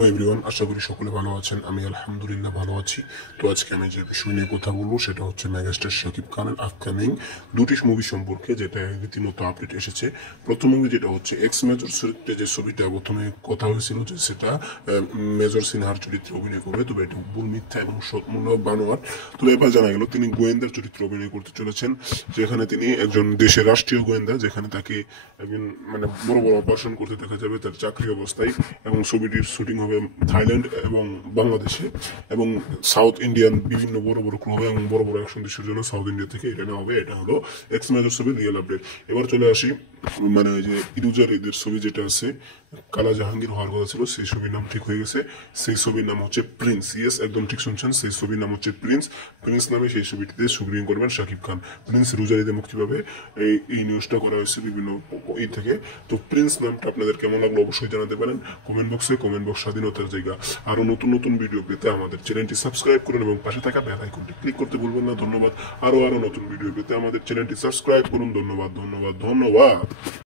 Everyone, আশা করি সকলে ভালো আছেন। আমি আলহামদুলিল্লাহ ভালো আছি। তো আজকে আমি যে বিষয় নিয়ে কথা বলবো সেটা হচ্ছে মেগাস্টার শাকিব খানের আপকামিং দুটি মুভি সম্পর্কে, যেটা রীতিমতো আপডেট এসেছে। প্রথম মুভি যেটা হচ্ছে এক্স মেজর চরিত্রে যে ছবিটা প্রথমে কথা হয়েছিল যে সেটা মেজর সিনহার চরিত্রে অভিনয় করবে, তবে এটা ভুল, মিথ্যা এবং সৎমূল্য বানোয়ার। তবে এবার জানা গেল তিনি গোয়েন্দার চরিত্রে অভিনয় করতে চলেছেন, যেখানে তিনি একজন দেশের রাষ্ট্রীয় গোয়েন্দা, যেখানে তাকে একজন বড় বড় অপারেশন করতে দেখা যাবে তার চাকরি অবস্থায়। এবং ছবিটির শুটিং হবে থাইল্যান্ড এবং বাংলাদেশে, এবং সাউথ ইন্ডিয়ান বিভিন্ন বড় বড় ক্লাবে এবং বড় বড় অ্যাকশন দৃশ্যের জন্য সাউথ ইন্ডিয়া থেকে এটা নেওয়া হবে। এটা হলো এক্স মেজর ছবির রিয়েল আপডেট। এবার চলে আসি ওই যে ইরুজার ঈদের ছবি যেটা আছে, কালা জাহাঙ্গীর হওয়ার কথা ছিল, সেই ছবির নাম ঠিক হয়ে গেছে। সেই ছবির নাম হচ্ছে প্রিন্স। ইয়েস, একদম ঠিক শুনছেন, সেই ছবির নাম হচ্ছে প্রিন্স। প্রিন্স নামে সেই ছবিটিতে শুটিং করবেন শাকিব খান। প্রিন্স রোজার ঈদে মুক্তি পাবে, এই নিউজটা করা হয়েছে বিভিন্ন থেকে। তো প্রিন্স নামটা আপনাদের কেমন লাগলো অবশ্যই জানাতে পারেন কমেন্ট বক্সে। কমেন্ট বক্স স্বাধীনতার জায়গা। আরো নতুন নতুন ভিডিও পেতে আমাদের চ্যানেলটি সাবস্ক্রাইব করুন এবং পাশে থাকা বেল আইকনটি ক্লিক করতে ভুলবেন না। ধন্যবাদ। আরো নতুন ভিডিও পেতে আমাদের চ্যানেলটি সাবস্ক্রাইব করুন। ধন্যবাদ, ধন্যবাদ, ধন্যবাদ।